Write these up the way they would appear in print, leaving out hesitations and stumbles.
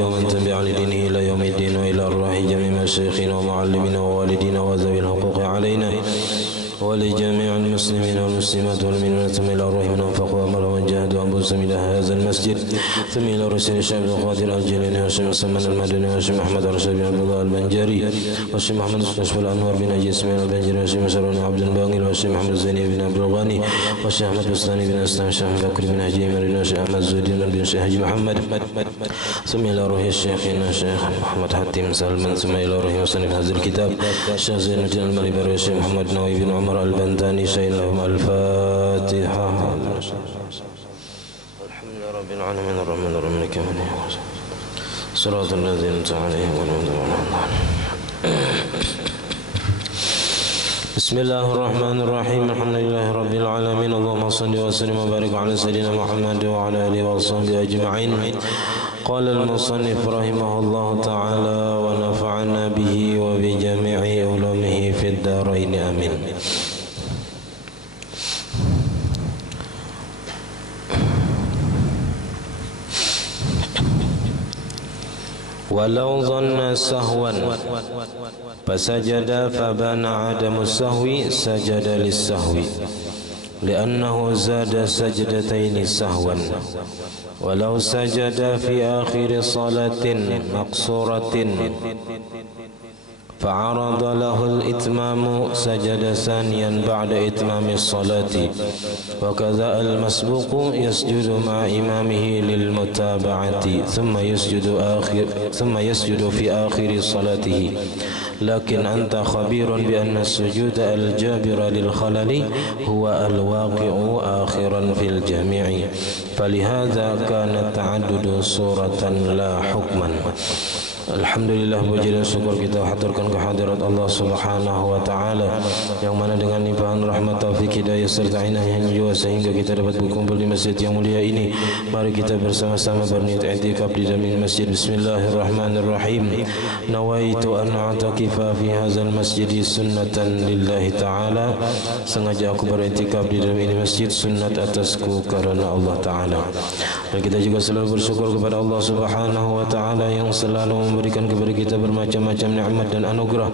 ومن تبع لدينه إلى يوم الدين وإلى أرواح جميع مشايخنا ومعلمين ووالدين وذوي الحقوق علينا ولجميع المسلمين والمسلمات والمؤمنين ثم إلى أرواح من أنفقوا وأمروا وجاهدوا أنفسهم إلى هذا المسجد ثم إلى رسول الشيخ عبد القادر الجيلاني والشيخ سلمان المدني والشيخ محمد رشيد بن عبد الله البنجاري والشيخ محمد كشف الأنوار بن أجي إسماعيل البنجاري والشيخ مسرور بن عبد الباقي والشيخ محمد الزيني بن عبد الغني والشيخ أحمد بستاني بن أسلام والشيخ بكر بن حجي مريم والشيخ أحمد زودين بن شيخ حجي محمد ثم إلى روح الشيخنا الشيخ محمد حاتم سلمان ثم إلى روح مصنف هذا الكتاب الشيخ زين الدين المالبري والشيخ محمد نووي بن عمر البنتاني شيء لهم الفاتحة. الحمد لله رب العالمين الرحمن الرحيم مالك يوم الدين صراط الذين أنعمت عليهم غير المغضوب عليهم. بسم الله الرحمن الرحيم الحمد لله رب العالمين اللهم صل وسلم وبارك على سيدنا محمد وعلى آله وصحبه أجمعين. قال المصنف رحمه الله تعالى ونفعنا به وبجميع علومه في الدارين آمين. ولو ظن سهوا فسجد فبان عدم السهو سجد للسهو لأنه زاد سجدتين سهوا ولو سجد في آخر صلاة مقصورة فعرض له الإتمام سجد ثانيا بعد إتمام الصلاة وكذا المسبوق يسجد مع إمامه للمتابعة ثم يسجد في آخر صلاته لكن أنت خبير بأن السجود الجابر للخلل هو الواقع آخرا في الجميع فلهذا كان التعدد صورة لا حكما. Alhamdulillah, puji dan syukur kita haturkan kehadirat Allah Subhanahu wa taala yang mana dengan limpahan rahmat, taufik, hidayah serta inayahnya juga sehingga kita dapat berkumpul di masjid yang mulia ini. Mari kita bersama-sama berniat i'tikaf di dalam masjid. Bismillahirrahmanirrahim. Nawaitu an a'takifa fi hadzal masjid sunnatan lillahi taala. Sengaja aku beriktikaf di dalam ini masjid sunnat atasku karena Allah taala. Dan kita juga selalu bersyukur kepada Allah Subhanahu wa taala yang selalu memberikan kepada kita bermacam-macam nikmat dan anugerah.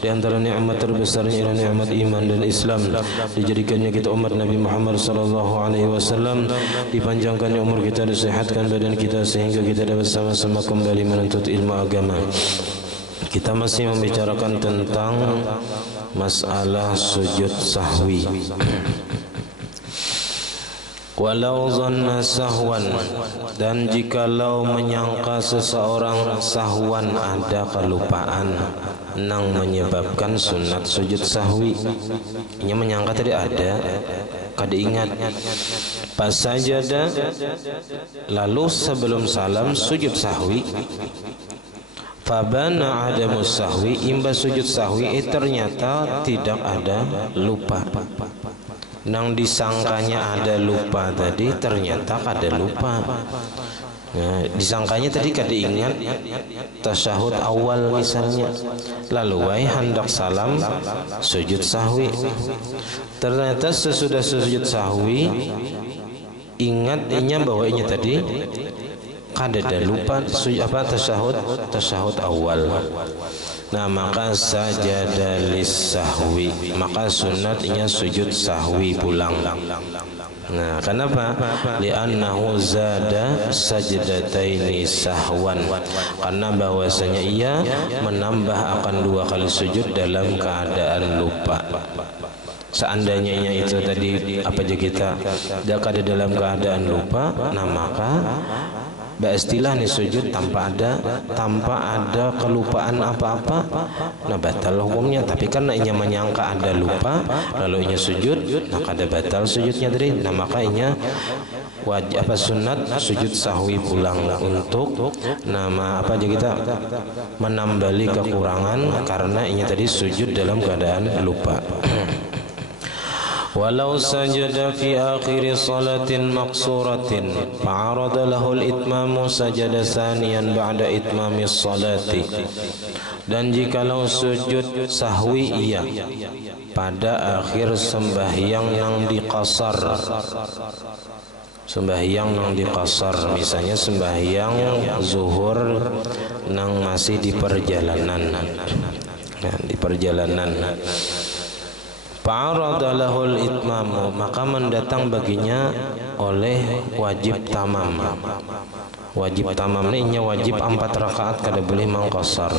Di antara nikmat terbesarnya ialah nikmat iman dan Islam. Dijadikannya kita umat Nabi Muhammad sallallahu alaihi wasallam, dipanjangkannya umur kita, disehatkan badan kita sehingga kita dapat sama-sama kembali menuntut ilmu agama. Kita masih membicarakan tentang masalah sujud sahwi. Walau zanna sahwan, dan jikalau menyangka seseorang sahwan ada kelupaan nang menyebabkan sunat sujud sahwi. Ini menyangka tadi ada, kada ingat. Pas sajada, lalu sebelum salam sujud sahwi. Fabana adamus sahwi, imbas sujud sahwi ternyata tidak ada lupa. Nang disangkanya ada lupa tadi ternyata kada lupa. Nah, disangkanya tadi kada ingat tasyahud awal misalnya, lalu wai hendak salam sujud sahwi. Ternyata sesudah sujud sahwi ingatnya bahwa ini tadi kada ada lupa tasyahud awal. Nah, maka sajada lis-sahwi, maka sunatnya sujud sahwi pulang. Nah, kenapa? Li'annahu zada sajdataini sahwan, karena bahwasanya ia menambah akan 2 kali sujud dalam keadaan lupa. Seandainya itu tadi apa aja kita ada dalam keadaan lupa, nah maka istilah nih sujud tanpa ada kelupaan apa-apa, nah batal hukumnya. Tapi karena inya menyangka ada lupa lalu inya sujud, nah kada batal sujudnya tadi. Nah maka inya wajib sunat sujud sahwi pulang untuk nama apa aja kita menambali kekurangan karena inya tadi sujud dalam keadaan lupa. Walau sajada fi akhir salatin maqsuratin fa'arada lahul itmamu sajada saniyan ba'da itmamis salati. Dan jikalau sujud sahwi ia pada akhir sembahyang yang diqasar, sembahyang nang diqasar, misalnya sembahyang zuhur nang masih di perjalanan. Nah, di perjalanan. Fa'arada lahul itmamu, maka mendatang baginya oleh wajib tamam. Wajib tamam ini wajib 4 rakaat kada boleh mangqasar.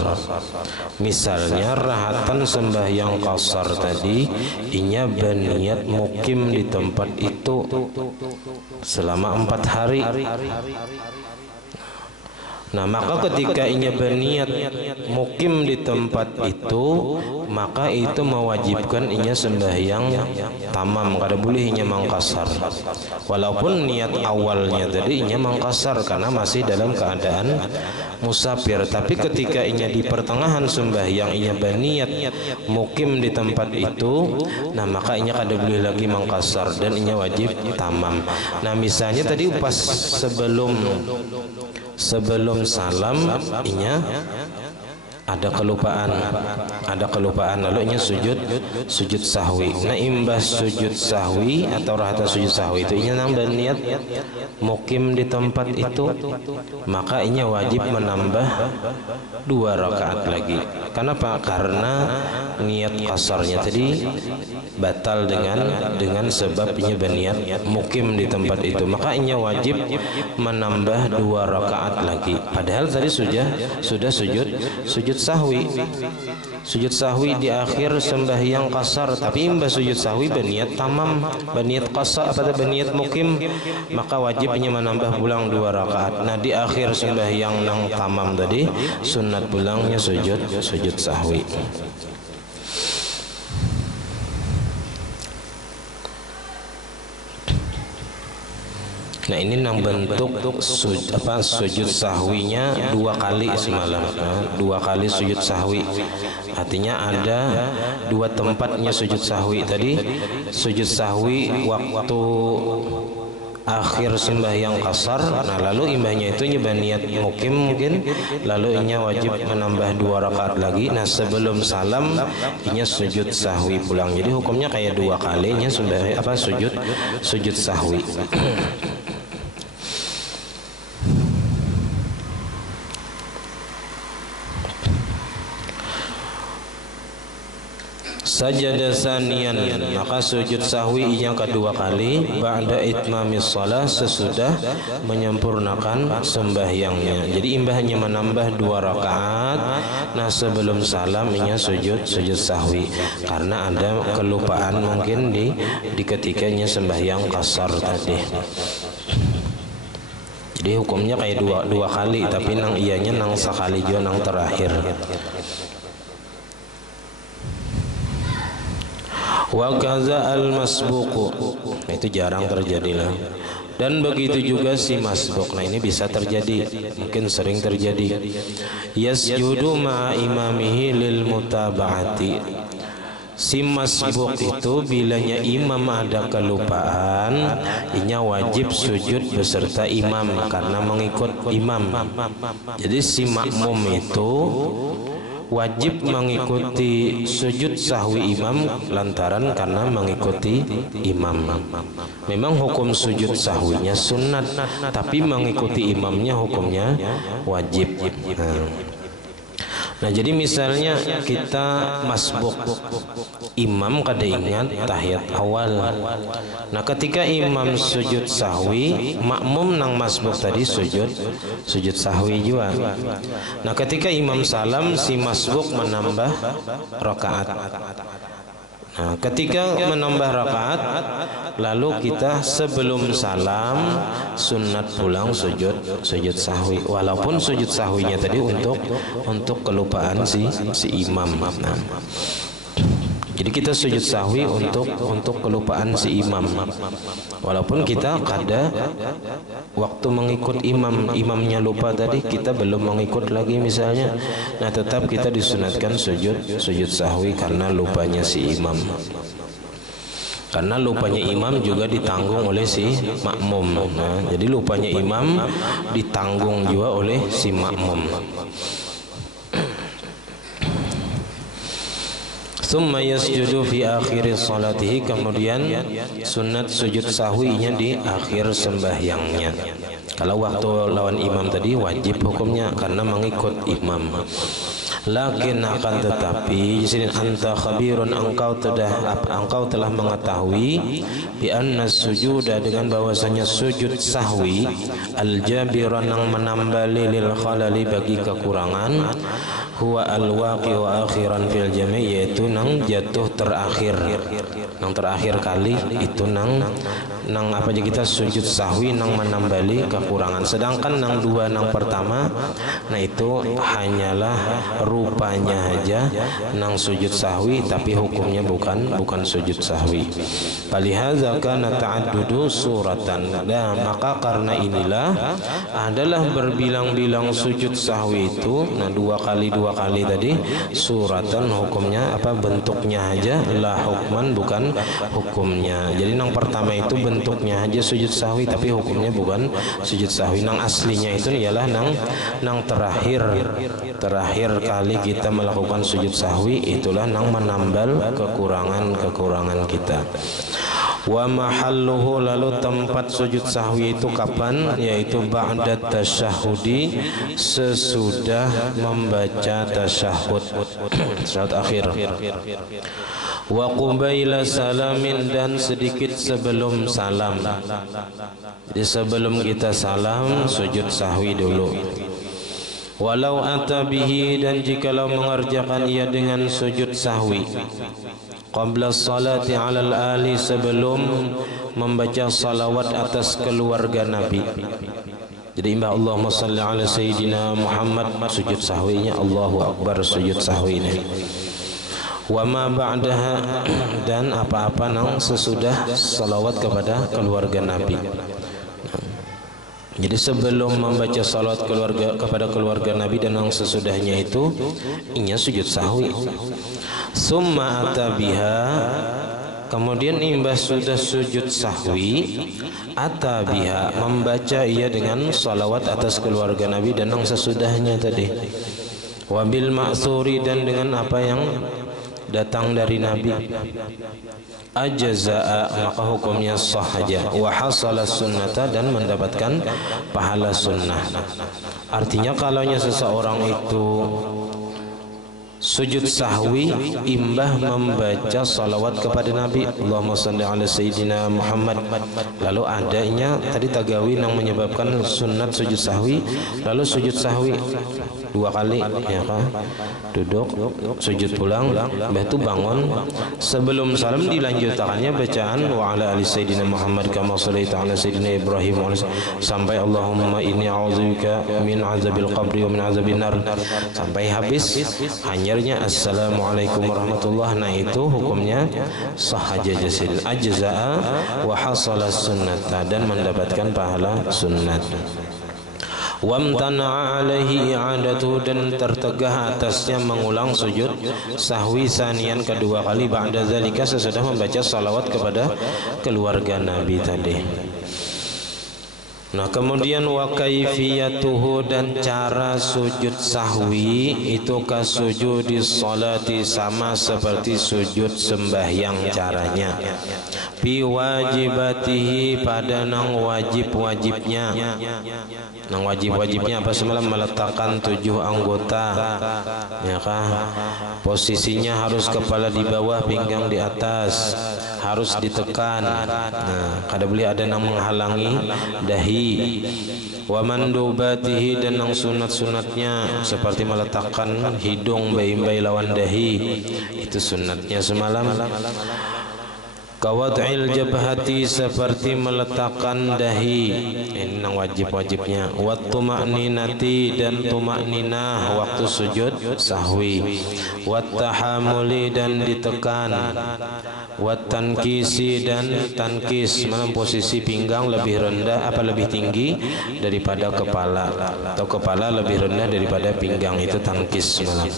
Misalnya rahatan sembahyang qasar tadi inya berniat mukim di tempat itu selama 4 hari. Nah, maka ketika inya berniat mukim di tempat itu, maka itu mewajibkan inya sembahyang tamam, kada boleh inya mangqasar. Walaupun niat awalnya tadi inya mangqasar karena masih dalam keadaan musafir, tapi ketika inya di pertengahan sembahyang inya berniat mukim di tempat itu, nah maka inya kada boleh lagi mangqasar dan inya wajib tamam. Nah, misalnya tadi pas sebelum salam inya ada kelupaan lalu inya sujud sahwi. Nah, imbas sujud sahwi atau rahata sujud sahwi itu inya nang berniat mukim di tempat itu, maka inya wajib menambah 2 rakaat lagi. Kenapa? Karena niat qasarnya tadi batal dengan sebab inya berniat mukim di tempat itu, maka inya wajib menambah 2 rakaat lagi. Padahal tadi sudah sujud sahwi di akhir sembahyang qasar, tapi imbas sujud sahwi berniat tamam, berniat qasar atau berniat mukim, maka wajibnya menambah pulang 2 rakaat. Nah, di akhir sembahyang yang tamam tadi sunat pulangnya sujud sahwi. Nah, ini nang bentuk sujud sahwinya 2 kali semalam, 2 kali sujud sahwi. Artinya ada 2 tempatnya sujud sahwi tadi. Sujud sahwi waktu akhir sembahyang qasar, nah lalu imbahnya itu nyoba niat mukim mungkin, lalu inya wajib menambah 2 rakaat lagi. Nah, sebelum salam inya sujud sahwi pulang. Jadi hukumnya kayak 2 kalinya sujud sahwi. Sajada saniyan, maka sujud sahwi yang kedua kali ba'da itmamis shalah, sesudah menyempurnakan sembahyangnya. Jadi imbahnya menambah 2 rakaat. Nah, sebelum salam inya sujud sahwi karena ada kelupaan mungkin di ketikanya sembahyang qasar tadi. Jadi hukumnya kayak dua kali, tapi nang ianya nang sekali juga nang terakhir. Wa kaza al masbuqu, itu jarang terjadi lah. Dan begitu juga si masbuq. Nah, ini bisa terjadi, mungkin sering terjadi. Yasjudu ma'a imamihi lil mutaba'ati. Si masbuq itu bilanya imam ada kelupaan, inya wajib sujud beserta imam karena mengikut imam. Jadi si makmum itu wajib mengikuti sujud sahwi imam lantaran karena mengikuti imam. Memang hukum sujud sahwinya sunat, tapi mengikuti imamnya hukumnya wajib. Nah, jadi misalnya kita masbuk imam kada ingat tahiyat awal. Nah, ketika imam sujud sahwi, makmum nang masbuk tadi sujud sahwi juga. Nah, ketika imam salam, si masbuk menambah rakaat. Nah, ketika menambah rakaat, lalu kita sebelum salam sunat pulang sujud sahwi, walaupun sujud sahwinya tadi untuk kelupaan si imam. Nah, jadi kita sujud sahwi untuk kelupaan si imam, walaupun kita kada waktu mengikut imamnya lupa tadi, kita belum mengikut lagi misalnya. Nah, tetap kita disunatkan sujud sahwi karena lupanya si imam. Karena lupanya imam juga ditanggung oleh si makmum. Nah, jadi lupanya imam ditanggung juga oleh si makmum. Thumma yasjudu fi akhir salatihi, kemudian sunat sujud sahwinya di akhir sembahyangnya. Kalau waktu lawan imam tadi wajib hukumnya karena mengikut imam. Lakin akan tetapi di sini anta khabirun, engkau telah mengetahui bi anna sujuda, dengan bahwasanya sujud sahwi al jabiran yang menambali lil khalali, bagi kekurangan, huwa al waqi wa akhiran fil jami', yaitu nang jatuh terakhir, nang terakhir kali itu nang apa aja kita sujud sahwi nang menambali kekurangan. Sedangkan nang dua nang pertama, nah itu hanyalah rupanya aja nang sujud sahwi, tapi hukumnya bukan sujud sahwi. Falihaza kana ta'addudu suratan. Nah, maka karena inilah adalah berbilang-bilang sujud sahwi itu, nah dua kali tadi, suratan hukumnya apa, bentuknya aja, la hukman bukan hukumnya. Jadi nang pertama itu bentuknya aja sujud sahwi, tapi hukumnya bukan sujud sahwi. Nang aslinya itu ialah nang terakhir kali kita melakukan sujud sahwi, itulah nang menambal kekurangan kita. Wa mahalluhu, lalu tempat sujud sahwi itu kapan? Yaitu ba'da tasyahudi, sesudah membaca tasyahud, saat akhir. Wa qubaila salamin, dan sedikit sebelum salam. Jadi sebelum kita salam sujud sahwi dulu. Walau atabihi, dan jikalau mengerjakan ia dengan sujud sahwi qabla salati alal ali, sebelum membaca salawat atas keluarga Nabi. Jadi imbah Allahumma salli ala sayyidina Muhammad, sujud sahwinya Allahu Akbar, sujud sahwinya. Wa ma ba'daha, dan apa-apa nang sesudah salawat kepada keluarga Nabi. Jadi sebelum membaca salawat kepada keluarga Nabi dan yang sesudahnya itu inya sujud sahwi. Summa atabiha, kemudian imbah sudah sujud sahwi, atabiha, membaca ia dengan salawat atas keluarga Nabi dan yang sesudahnya tadi. Wabil ma'thuri, dan dengan apa yang datang dari Nabi. Ajza'a, maka hukumnya sah saja. Wa hasala sunnata, dan mendapatkan pahala sunnah. Artinya kalaunya seseorang itu sujud sahwi imbah membaca salawat kepada Nabi, Allahumma salli ala sayyidina Muhammad, lalu adanya tadi tagawi yang menyebabkan sunat sujud sahwi, lalu sujud sahwi dua kali, ya kan? Duduk, sujud pulang, habis itu bangun, sebelum salam dilanjutkannya bacaan wa ala ali sayyidina Muhammad kama shallaita ala sayyidina Ibrahim sampai Allahumma inni a'udzubika min azabil qabri wa min azabin nar, sampai habis hanyarnya assalamualaikum warahmatullah. Nah itu hukumnya sahaja jasil, ajza'a wa hasala sunnata, dan mendapatkan pahala sunnat. Wamtana'a alaihi i'adatu, dan tertegah atasnya mengulang sujud sahwi sanian, kedua kali, ba'da zalika, sesudah membaca salawat kepada keluarga Nabi tadi. Nah kemudian wa kaifiyatuhu, dan cara sujud sahwi itu kasujudi sholati, sama seperti sujud sembahyang caranya. Bi wajibatihi, pada nang wajib-wajibnya. Nang wajib-wajibnya apa? Semalam meletakkan 7 anggota, ya kan? Posisinya harus kepala di bawah, pinggang di atas, harus ditekan. Nah, kada boleh ada yang menghalangi dahi. Wa mandubatihi, dan yang sunat-sunatnya seperti meletakkan hidung bayi-bayi lawan dahi, itu sunatnya semalam. Kawad'il jabhati, seperti meletakkan dahi, ini yang wajib-wajibnya. Wat tuma'ninati, dan tuma'ninah waktu sujud sahwi. Wat tahamuli, dan ditekan. Wat tankisi, dan tankis, malam posisi pinggang lebih rendah lebih tinggi daripada kepala, atau kepala lebih rendah daripada pinggang, itu tankis malam.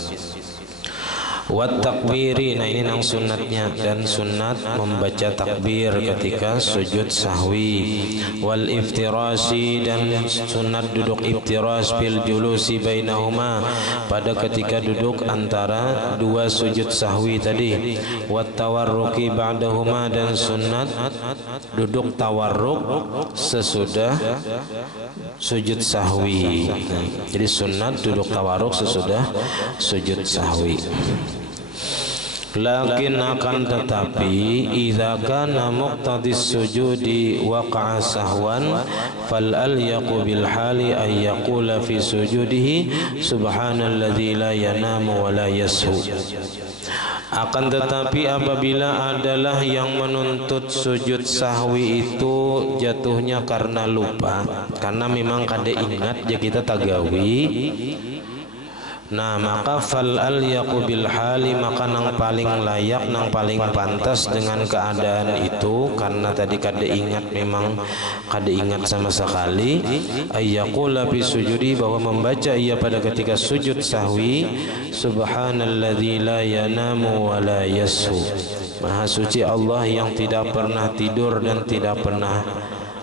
Wat takbiri, nah ini nang sunatnya, dan sunat membaca takbir ketika sujud sahwi. Wal iftirasi, dan sunat duduk iftiras fil julusi bainahuma, pada ketika duduk antara dua sujud sahwi tadi. Wat tawarruki ba'dahuma, dan sunat duduk tawarruk sesudah sujud sahwi. Jadi sunat duduk tawarruk sesudah sujud sahwi. Lakin akan tetapi idza kana muqtadis sujudi waqa'a sahwan fal alyaqu bil hali ay yaqula fi sujudihi subhanalladzi la yanamu wa la yashu. Akan tetapi apabila adalah yang menuntut sujud sahwi itu jatuhnya karena lupa, karena memang kada ingat ya kita tagawi. Nah maka fal alyaqu bil hali, maka nang paling layak, nang paling pantas dengan keadaan itu, karena tadi kada ingat, memang kada ingat sama sekali, ayyaqula bi sujudi, bahwa membaca ia pada ketika sujud sahwi, subhanalladzi la yanamu wa la yashu, maha suci Allah yang tidak pernah tidur dan tidak pernah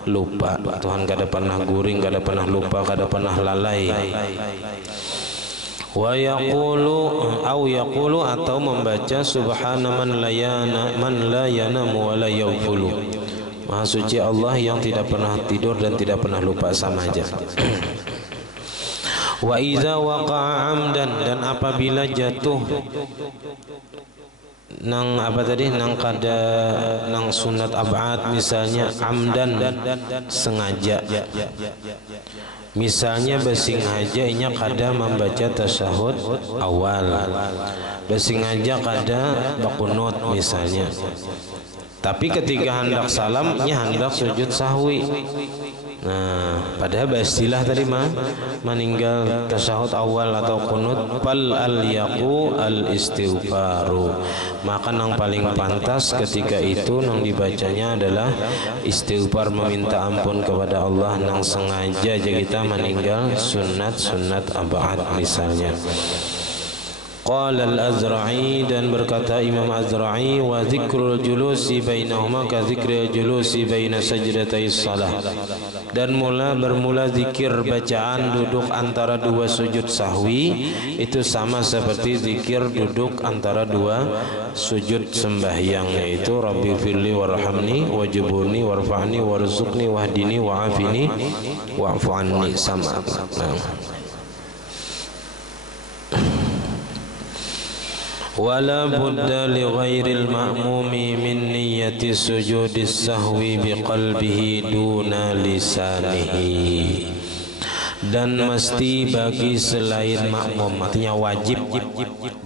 lupa. Tuhan kada pernah guring, kada pernah lupa, kada pernah lalai. Wa yaqulu atau membaca subhana man la yanamu wa la yaghfulu, maha suci Allah yang tidak pernah tidur dan tidak pernah lupa, sama aja. Wa idza waqa'a amdan, dan apabila jatuh nang apa tadi, nang kada nang sunat ab'ad, misalnya amdan sengaja, misalnya besengaja inya kada membaca tasyahud awal, besengaja kada bakunut misalnya, tapi ketika hendak salam nya hendak sujud sahwi. Nah, padahal istilah tadi meninggal tasyahud awal atau kunut, fal alyaqu al istighfaru, maka nang paling pantas ketika itu nang dibacanya adalah istighfar, meminta ampun kepada Allah, nang sengaja aja kita meninggal sunat ab'ad misalnya. Qala al-Azra'i, dan berkata Imam Azra'i, wa dzikrul julusi bainahuma ka dzikril julusi baina sajdatai shalah, dan bermula zikir bacaan duduk antara dua sujud sahwi itu sama seperti zikir duduk antara dua sujud sembahyang, yaitu Rabbi firli warhamni wajburni warfa'ni warzuqni wahdini wa'afini wa'fu anni, sama. Wala budda li ghairil ma'mumi min niyyati sujudis sahwi biqalbihi duna lisanihi, dan mesti bagi selain makmum, artinya wajib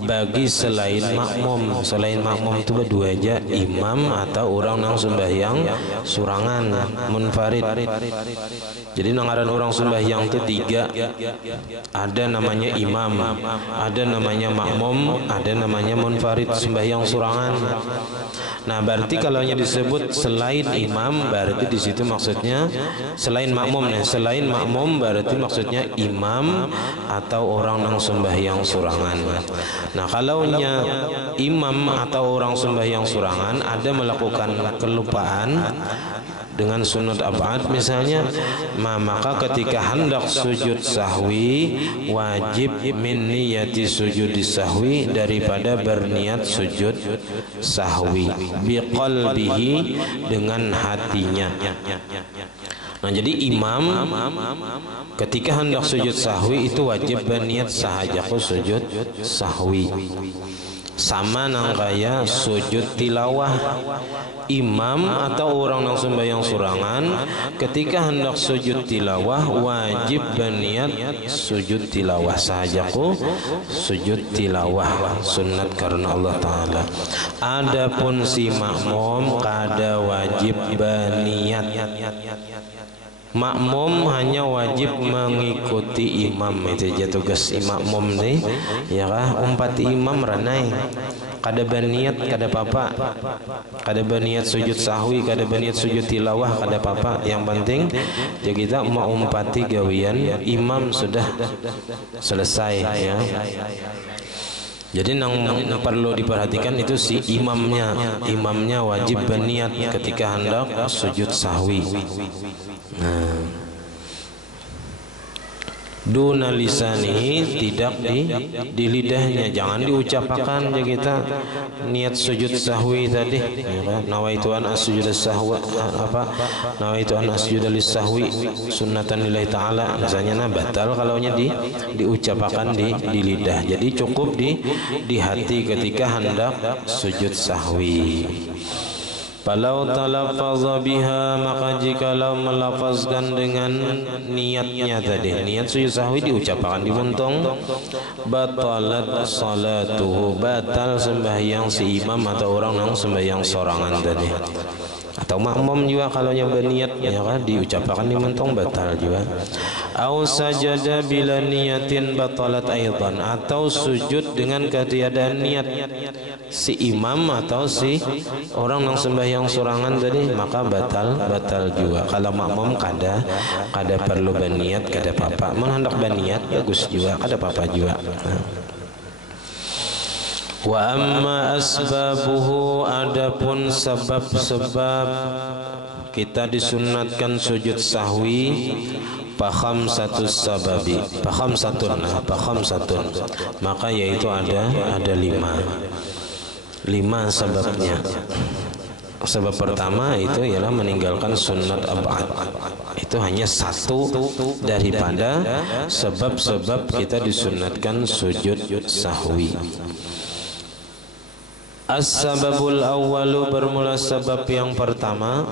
bagi selain makmum. Selain makmum itu berdua aja, imam atau orang nang sembahyang surangan munfarid. Jadi nangaran orang sembahyang itu tiga, ada namanya imam, ada namanya makmum, ada namanya munfarid sembahyang surangan. Nah berarti kalau nya disebut selain imam, berarti di situ maksudnya selain makmum. Nah selain makmum berarti maksudnya imam atau orang nang sembahyang surangan. Nah kalau nya imam atau orang sembahyang surangan ada melakukan kelupaan dengan sunat ab'ad misalnya, maka ketika hendak sujud sahwi wajib min niyati sujud sahwi, daripada berniat sujud sahwi biqalbihi, dengan hatinya. Nah jadi imam ketika hendak sujud sahwi itu wajib berniat sahajaku sujud sahwi, sama nang kaya sujud tilawah. Imam atau orang nang sembahyang surangan ketika hendak sujud tilawah wajib berniat sujud tilawah sahajaku sujud tilawah sunat karena Allah Ta'ala. Adapun si makmum kada wajib berniat. Makmum hanya wajib mengikuti imam, itu aja tugas makmum nih, ya kah? Umpati imam ranai, kada berniat kada apa-apa, kada berniat sujud sahwi, kada berniat sujud tilawah, kada apa-apa. Yang penting ya kita mau umpati gawian imam sudah selesai ya. Jadi yang perlu diperhatikan itu si imamnya wajib berniat ketika hendak sujud sahwi. Nah, duna lisanihi, tidak di lidahnya, jangan diucapkan ya kita niat sujud sahwi tadi ya kan? Nawaitu an asjuda sahwa nawaitu an asjuda lis sahwi sunnatan lillahi taala, misalnya batal kalaunya diucapkan di lidah. Jadi cukup di hati ketika hendak sujud sahwi. Falau talaffaza biha, maka jikalau melafazkan dengan niatnya tadi, niat sujud sahwi diucapkan di muntung, batalat salatuhu, batal sembahyang si imam atau orang yang sembahyang sorangan tadi, atau makmum juga kalau yang berniat ya kan diucapkan di muntung batal juga. Au sajada bila niyatin batalat aidan, atau sujud dengan ketiadaan niat si imam atau si orang yang sembahyang sorangan tadi, maka batal juga. Kalau makmum kada perlu berniat, kada apa-apa. Menghendak berniat bagus juga, kada apa-apa juga. Wa amma asbabuhu, adapun sebab-sebab kita disunatkan sujud sahwi, paham satu sababi, paham satu, maka yaitu ada 5 sebabnya. Sebab pertama itu ialah meninggalkan sunat ab'ad. Itu hanya satu daripada sebab-sebab kita disunatkan sujud sahwi. As-sababul awwalu, bermula sebab yang pertama,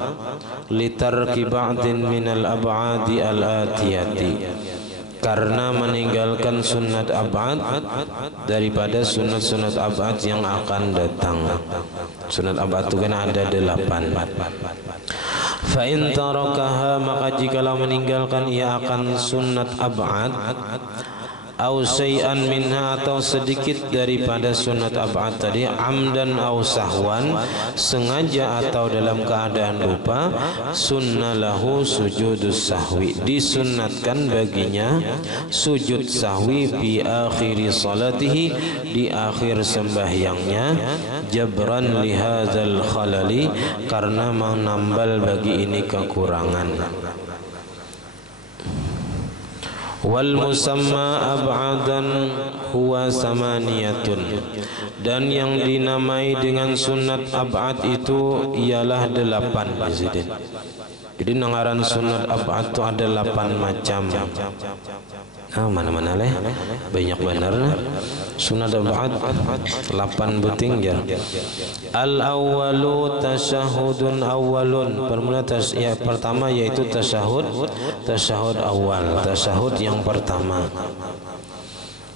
litarki ba'din minal ab'adi al-atiyati, karena meninggalkan sunat ab'ad daripada sunat-sunat ab'ad yang akan datang. Sunat ab'ad itu kan ada 8. Fa in tarakaha, maka jikalau meninggalkan ia akan sunat ab'ad, au syai'an minha, atau sedikit daripada sunat ab'ad tadi, amdan au sahwan, sengaja atau dalam keadaan lupa, sunnalahu sujudus sahwi, disunatkan baginya sujud sahwi fi akhiri salatihi, di akhir sembahyangnya, jabran lihadzal khalali, karena menambal bagi ini kekurangan. Wal musamma ab'adan huwa samaniyatun, dan yang dinamai dengan sunat ab'ad itu ialah 8 presiden. Jadi nangaran sunat ab'ad itu ada 8 macam. Mana-mana leh, banyak benar nah. Sunat ab'ad 8 buting ya. Al awwalu tasyahudun awwalun, pertama yaitu tasyahud awal, tasyahud yang pertama.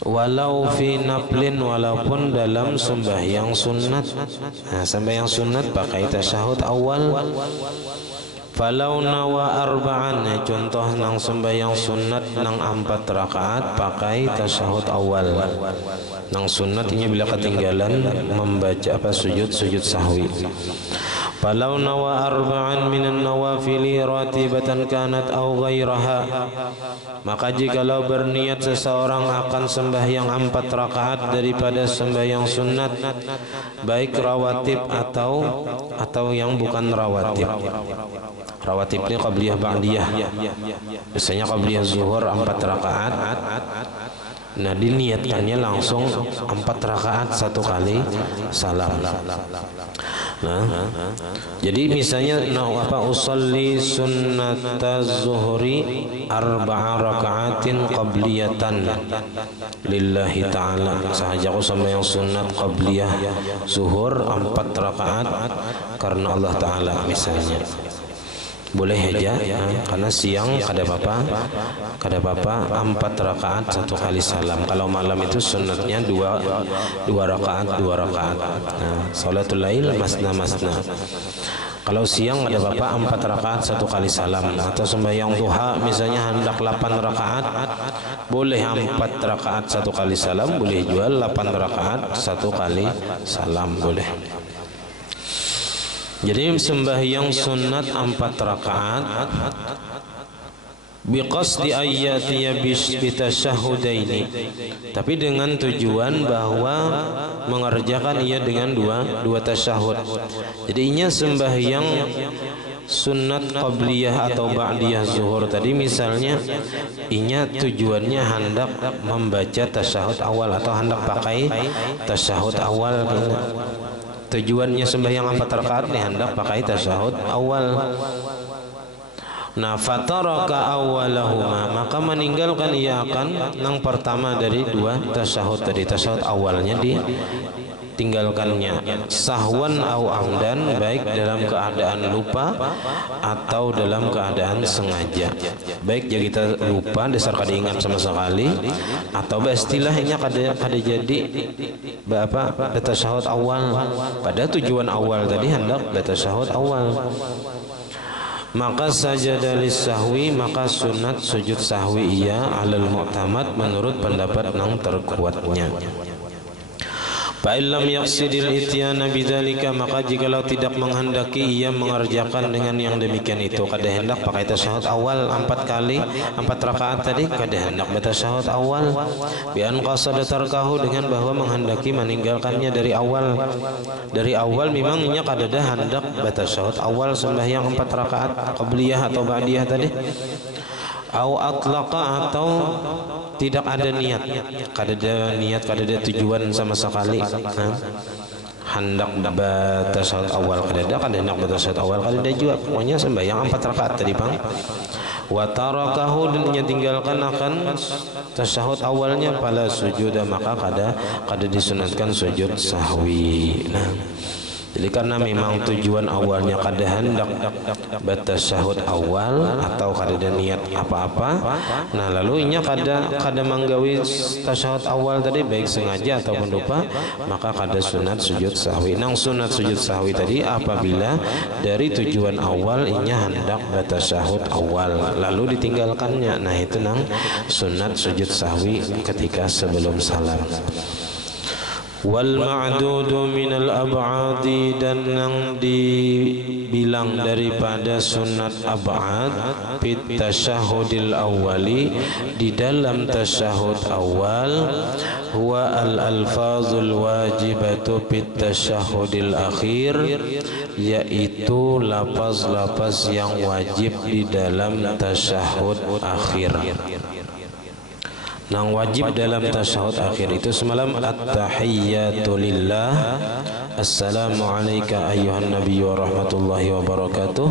Walau fi naflin, walaupun dalam sembahyang sunat. Nah, sembahyang sunat pakai tasyahud awal. Falau nawa arba'an, contoh nang sembahyang sunat nang 4 rakaat pakai tasyahud awal. Nang sunatnya bila ketinggalan membaca sujud sahwi. Falau nawa arba'an minan nawafili ratibatan kanat au ghairaha, maka jikalau berniat seseorang akan sembahyang 4 rakaat daripada sembahyang sunat, baik rawatib atau yang bukan rawatib. Rawatib ini qabliyah ba'diyah. Biasanya qabliyah zuhur 4 rakaat. Nah, diniatkannya langsung 4 rakaat 1 kali salam. Nah, jadi misalnya usolli sunnataz zuhri 4 rakaatin qabliyatan lillahi ta'ala, sahaja aku sembahyang sunat qabliyah zuhur 4 rakaat karena Allah Ta'ala misalnya. Boleh aja ya, karena siang kada apa-apa 4 rakaat 1 kali salam. Kalau malam itu sunatnya 2 rakaat. Nah, salatul lail masna. Kalau siang ada apa-apa 4 rakaat 1 kali salam. Atau sembahyang duha misalnya hendak 8 rakaat, boleh 4 rakaat 1 kali salam, boleh jual 8 rakaat 1 kali salam, boleh. Jadi sembahyang sunat 4 rakaat biqasdi ayyatiya bitasyahudaini, tapi dengan tujuan bahwa mengerjakan ia dengan dua tasyahud. Jadi inya sembahyang sunat qabliyah atau ba'diyah zuhur tadi misalnya, inya tujuannya hendak membaca tasyahud awal atau hendak pakai tasyahud awal. Tujuannya sembahyang 4 rakaat nih hendak pakai tasyahud awal. Nah, fataraka awwalahuma, maka meninggalkan ia akan yang pertama dari 2 tasyahud tadi, tasyahud awalnya ditinggalkannya, sahwan au amdan, baik dalam keadaan lupa atau dalam keadaan sengaja. Baik jadi kita lupa dasar kada ingat sama sekali, atau istilahnya kada jadi apa tasyahud awal, pada tujuan awal tadi hendak tasyahud awal. Maka sajada lis-sahwi, maka sunat sujud sahwi ia alal mu'tamad menurut pendapat yang terkuatnya. Fa illam yaqsidil ityana bidzalika, maka jikalau tidak menghendaki ia mengerjakan dengan yang demikian itu, kada hendak pakai tasyahud awal 4 kali 4 rakaat tadi, kada hendak tasyahud awal, bi an qasada tarkahu, dengan bahwa menghendaki meninggalkannya dari awal. Dari awal memang inya kada ada hendak tasyahud awal sembahyang 4 rakaat qabliyah atau ba'diyah tadi, au atlaqa, atau tidak ada niat, kada ada niat, kada ada tujuan sama sekali, hendak tasyahud awal kada ada, kada hendak tasyahud awal kada ada juga, pokoknya sembahyang 4 rakaat tadi bang. Wa tarakahu, dan tinggalkan akan tasyahud awalnya, fala sujuda, maka kada disunatkan sujud sahwi. Nah, jadi karena memang tujuan awalnya kada hendak batasyahud awal atau kada ada niat apa-apa, nah lalu inya kada manggawi tasyahud awal tadi baik sengaja ataupun lupa, maka kada sunat sujud sahwi. Nang sunat sujud sahwi tadi apabila dari tujuan awal inya hendak batasyahud awal lalu ditinggalkannya, nah itu nang sunat sujud sahwi ketika sebelum salam. Wal ma'dudu minal ab'adi, dan yang dibilang daripada sunat ab'ad fit tasyahudil awali, di dalam tasyahud awal, huwa al alfazul wajibatu fit tasyahudil akhir, yaitu lafaz-lafaz yang wajib di dalam tasyahud akhir. Nang wajib dalam tasyahud akhir itu semalam at-tahiyyatu lillah, assalamu alayka ayyuhan nabiy wa rahmatullahi wa barakatuh,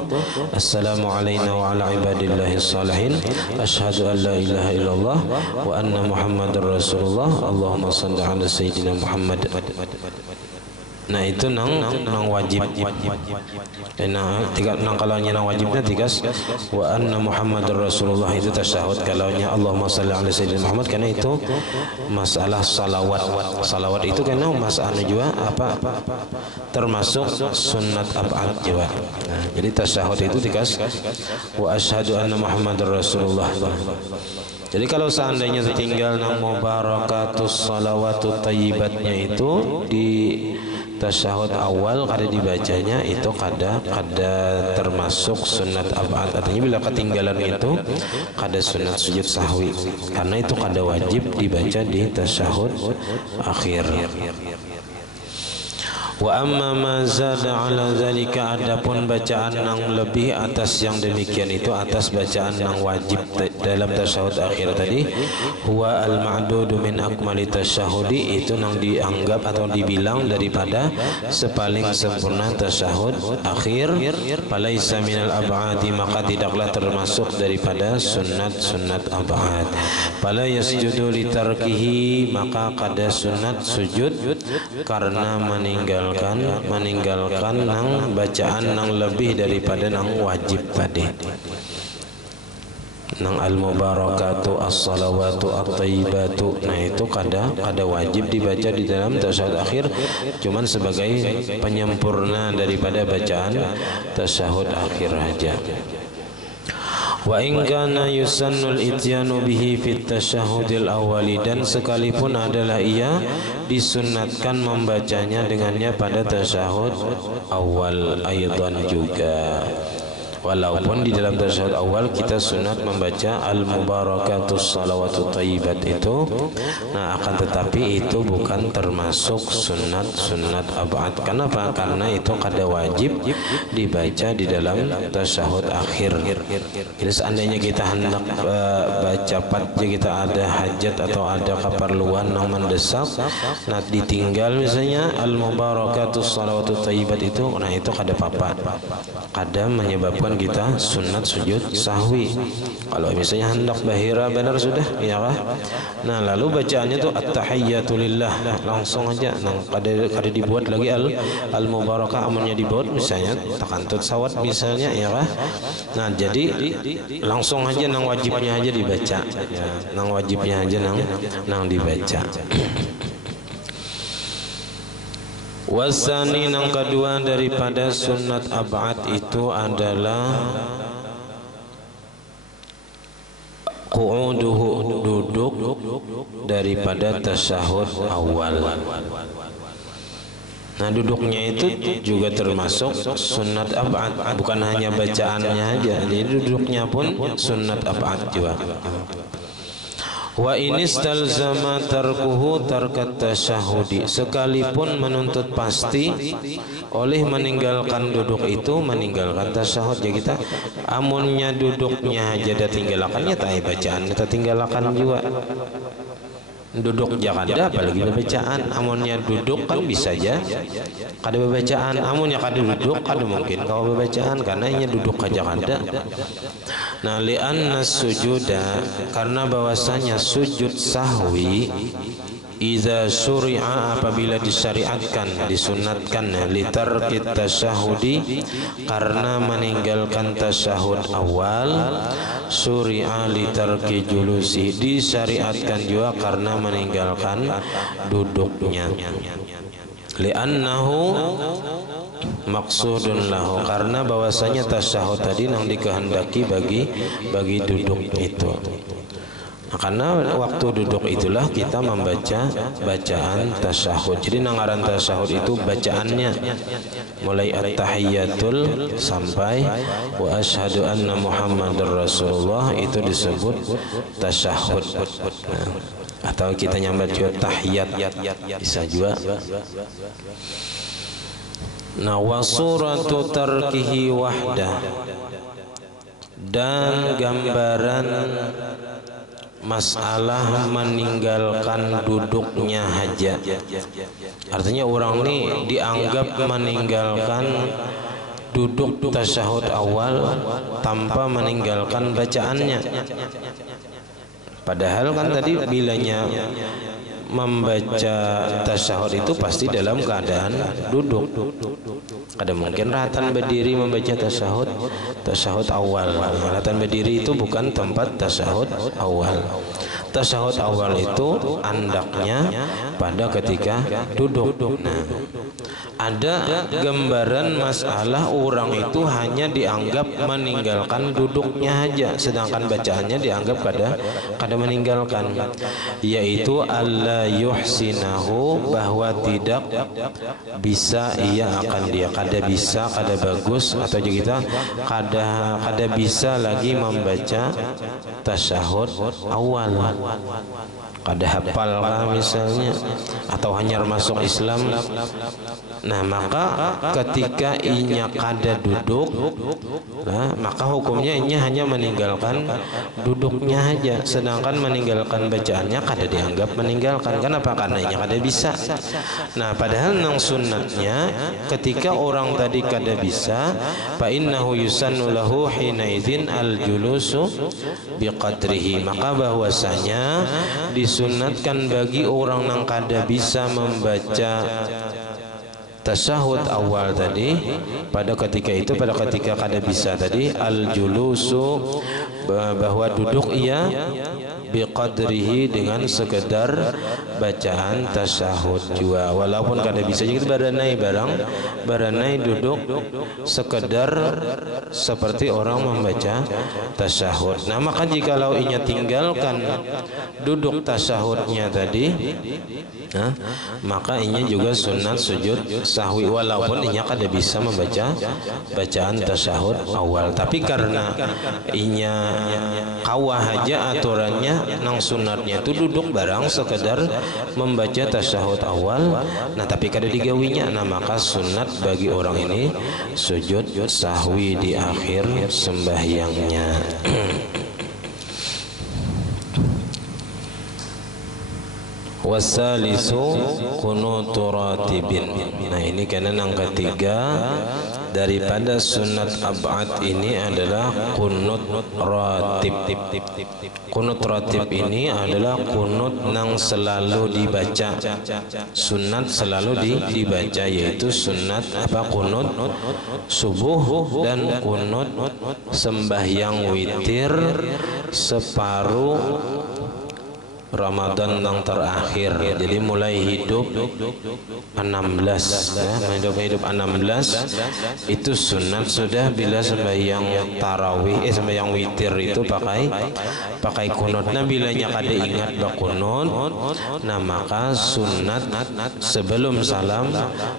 assalamu alayna wa ala ibadillahi salihin, asyhadu an la ilaha illallah wa anna muhammadar rasulullah, Allahumma shalli ala sayyidina Muhammad. Nah itu nang wajib. Nang kalaunya nang wajibnya tigas wa anna Muhammadar Rasulullah, itu tasyahud. Kalaunya Allahumma shalli ala sayyidina Muhammad, karena itu masalah salawat. Salawat itu karena masalah juga apa termasuk sunat ab'ad juga. Nah, jadi tasyahud itu tigas wa asyhadu anna Muhammadar Rasulullah. Jadi kalau seandainya tinggal nang mubarakatus salawatut thayyibatnya itu di tasyahud awal kada dibacanya, itu kada termasuk sunat ab'ad. Artinya bila ketinggalan itu kada sunat sujud sahwi, karena itu kada wajib dibaca di tasyahud akhir. Wa amma ma zada ala zalika, adapun bacaan yang lebih atas yang demikian itu, atas bacaan yang wajib dalam tasyahud akhir tadi, huwa al ma'dudu min akmali tasyahudi, itu yang dianggap atau dibilang daripada sepaling sempurna tasyahud akhir, falaisa minal ab'adi, maka tidaklah termasuk daripada sunat ab'ad. Fala yasjudu li tarkihi, maka kada sunat sujud karena meninggalkan nang bacaan nang lebih daripada nang wajib tadi, nang al-mubarakatu as-salawatu at-tayyibatu. Nah itu kada wajib dibaca di dalam tasyahud akhir, cuman sebagai penyempurna daripada bacaan tasyahud akhir aja. Wa in kana yusannul ityanu bihi fit tasyahudil awali, dan sekalipun adalah ia disunnatkan membacanya dengannya pada tasyahud awal aidan juga. Walaupun di dalam tasyahud awal kita sunat membaca al-mubarakatus salawatut thayyibat itu, nah akan tetapi itu bukan termasuk sunat ab'ad. Kenapa? Karena itu kada wajib dibaca di dalam tasyahud akhir. Jadi seandainya kita hendak baca patja, kita ada hajat atau ada keperluan yang mendesak, nah ditinggal misalnya al-mubarakatus salawatut thayyibat itu, nah itu kada apa-apa, kada menyebabkan kita sunat sujud sahwi. Kalau misalnya hendak bahira benar sudah, ya kah? Nah lalu bacaannya tuh at-tahiyyatu lillah, langsung aja, nah kada dibuat lagi al-mubarakah, amunnya dibuat misalnya takantut sawat misalnya, ya kah? Nah jadi langsung aja nang wajibnya aja dibaca, ya, nang wajibnya aja nang dibaca. Wasani yang kedua daripada sunat ab'ad itu adalah qu'uduhu, duduk daripada tasyahud awal. Nah duduknya itu juga termasuk sunat ab'ad, bukan hanya bacaannya aja, jadi duduknya pun sunat ab'ad juga. Wa inistalzama tarkuhu tarkat tasyahudi, sekalipun menuntut pasti oleh meninggalkan duduk itu meninggalkan tasyahud. Ya kita amunnya duduknya aja dah tinggalkannya, tai bacaan kita tinggalkan juga. Duduk jangan ada, apalagi bacaan. Amunnya duduk kan bisa aja kada bacaan, amunnya kada duduk kada mungkin kau bacaan, karena ini duduk aja kada. Nah li'anna sujuda, karena bahwasanya sujud sahwi iza syuri'a, apabila disyariatkan, disunatkan, litarkit tasyahudi, karena meninggalkan tasyahud awal, syuri'a litarki julusi, disyariatkan juga karena meninggalkan duduknya. Li'annahu maksudun lahu, karena bahwasanya tasyahud tadi yang dikehendaki bagi duduk itu. Karena waktu duduk itulah kita membaca bacaan tasyahud. Jadi nangaran tasyahud itu bacaannya mulai at-tahiyyatul sampai wa asyhadu anna muhammadar rasulullah, itu disebut tasyahud. Nah, atau kita nyambat juga tahiyat bisa juga. Nah wa suratu tarkihi wahdah, dan gambaran masalah meninggalkan duduknya haja. Artinya orang ini dianggap meninggalkan duduk tasyahud awal tanpa meninggalkan bacaannya. Padahal kan tadi bilanya membaca tasyahud itu pasti dalam keadaan duduk. Ada mungkin ratan berdiri membaca tasyahud awal. Ratan berdiri itu bukan tempat tasyahud awal. Tasyahud awal itu andaknya pada ketika duduk. Nah, ada gambaran masalah orang itu hanya dianggap meninggalkan duduknya aja, sedangkan bacaannya dianggap kada meninggalkan, yaitu alla yuhsinahu, bahwa tidak bisa ia akan dia, kada bisa, kada bagus, atau kita kada bisa lagi membaca tasyahud awal, kada hafal misalnya, atau hanya masuk Islam. Nah maka ketika inya kada duduk, nah maka hukumnya inya hanya meninggalkan duduknya aja, sedangkan meninggalkan bacaannya kada dianggap meninggalkan. Kenapa? Karena inya kada bisa. Nah padahal nang sunnatnya ketika orang tadi kada bisa, fa innahu yusannu lahu hina idzin al julusu biqadrihi, maka bahwasanya disunatkan bagi orang yang kada bisa membaca tasyahud awal tadi, pada ketika itu, pada ketika kada bisa tadi, al julusu bahwa duduk ia biqadrihi dengan sekedar bacaan tasyahud jua, walaupun kada bisa jadi baranai baranai duduk sekedar seperti orang membaca tasyahud. Nah maka jikalau inya tinggalkan duduk tasyahudnya tadi, maka inya juga sunat sujud sahwi walaupun inya kada bisa membaca bacaan tasyahud awal. Tapi karena inya kawah aja aturannya nang sunatnya itu duduk barang sekedar membaca tasyahud awal, nah tapi kada digawinya, nah maka sunat bagi orang ini sujud sahwi di akhir sembahyangnya. Wasalisu kunutu ratibin. Nah ini karena yang ketiga daripada sunat ab'ad ini adalah kunut ratib. Kunut ratib ini adalah kunut yang selalu dibaca. Sunat selalu dibaca, yaitu sunat kunut subuh dan kunut sembahyang witir separuh Ramadan yang terakhir. Jadi mulai hidup 16 hidup 16 itu sunat sudah bila sembahyang tarawih sembahyang witir itu pakai kunut. Nah bilanya kada ingat bakunut, nah maka sunat sebelum salam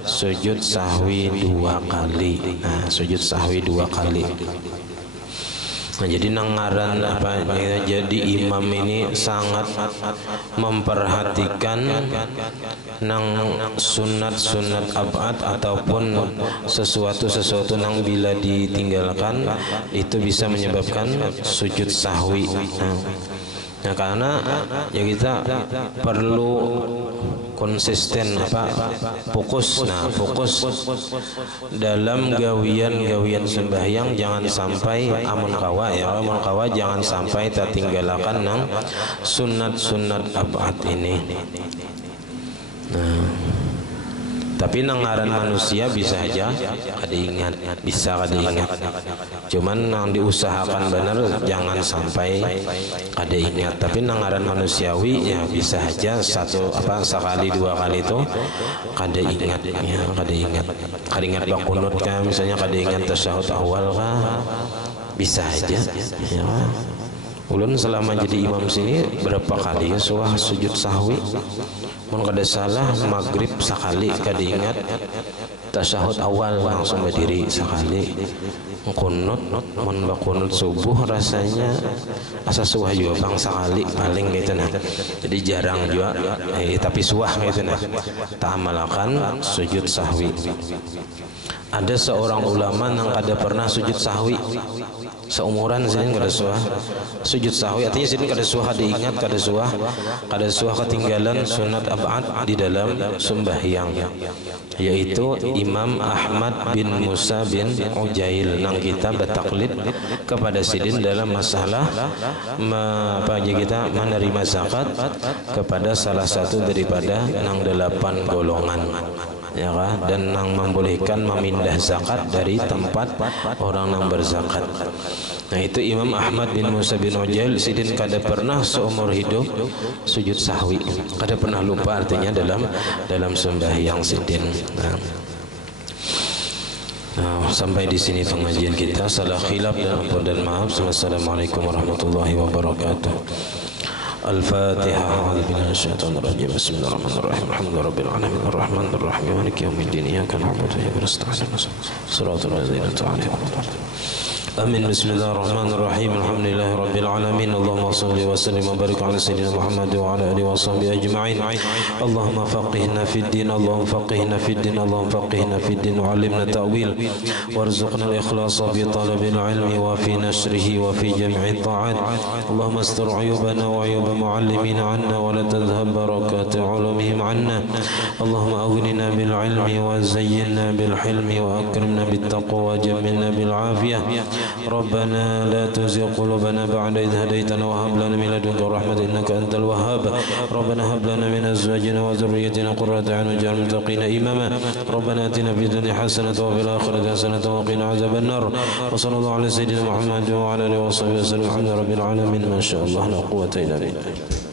sujud sahwi 2 kali. Nah sujud sahwi 2 kali. Nah, jadi nangaran jadi imam ini sangat memperhatikan nang sunat ab'ad ataupun sesuatu nang bila ditinggalkan itu bisa menyebabkan sujud sahwi. Nah karena ya kita perlu konsisten fokus. Nah fokus dalam gawian sembahyang, jangan sampai amun kawa jangan sampai tertinggalkan nang sunat ab'ad ini. Nah tapi nangaran manusia bisa aja kada ingat, cuman yang diusahakan benar jangan sampai kada ingat. Tapi nangaran manusiawi ya bisa aja sekali 2 kali itu kada ingat ya, kada ingat bakunut kan, misalnya kada ingat tasyahud awal kah, bisa aja ya. Ulun selama jadi imam sini berapa kali ya sujud sahwi. Mun kada salah maghrib sekali kada ingat, tasyahud awal langsung berdiri sekali. Kunut mun bakunut subuh rasanya asa suah juga bang sekali paling gitu nah. Jadi jarang juga tapi suah gitu nah. Ta'amalakan sujud sahwi. Ada seorang ulama yang kada pernah sujud sahwi seumuran sini kada suah sujud sahwi, artinya sini kada suah diingat, kada suah ketinggalan sunat ab'ad di dalam sembahyang, yaitu Imam Ahmad bin Musa bin Ujail nang kita bertaklid kepada sidin dalam masalah kita menerima zakat kepada salah satu daripada nang 8 golongan ya kan, dan yang membolehkan memindah zakat dari tempat orang yang berzakat. Nah itu Imam Ahmad bin Musa bin Ujail sidin kada pernah seumur hidup sujud sahwi, kada pernah lupa artinya dalam sembahyang sidin. Nah, sampai di sini pengajian kita. Salah khilaf dan ampun dan maaf. Wassalamualaikum warahmatullahi wabarakatuh. الفاتحة. أعوذ بالله من الشيطان الرجيم. بسم الله الرحمن الرحيم. الحمد لله رب العالمين الرحمن الرحيم مالك يوم الدين إياك نعبد وإياك نستعين صراط الذين أنعمت عليهم. آمين. بسم الله الرحمن الرحيم. الحمد لله رب العالمين. اللهم صل وسلم وبارك على سيدنا محمد وعلى آله وصحبه أجمعين. اللهم فقهنا في الدين، اللهم فقهنا في الدين، اللهم فقهنا في الدين وعلمنا التأويل وارزقنا الإخلاص في طلب العلم وفي نشره وفي جميع الطاعات. اللهم استر عيوبنا وعيوب معلمين عنا ولا تذهب بركات علومهم عنا. اللهم أغننا بالعلم وزينا بالحلم وأكرمنا بالتقوى وجملنا بالعافية. ربنا لا تزغ قلوبنا بعد إذ هديتنا وهب لنا من لدنك رحمة إنك أنت الوهاب ربنا هب لنا من أزواجنا وذريتنا قرة أعين واجعلنا للمتقين إماما ربنا آتنا في الدنيا حسنة وفي الآخرة حسنة وقنا عذاب النار وصلى الله على سيدنا محمد وعلى آله وصحبه وسلم الحمد لله رب العالمين ما شاء الله لا قوة إلا بالله.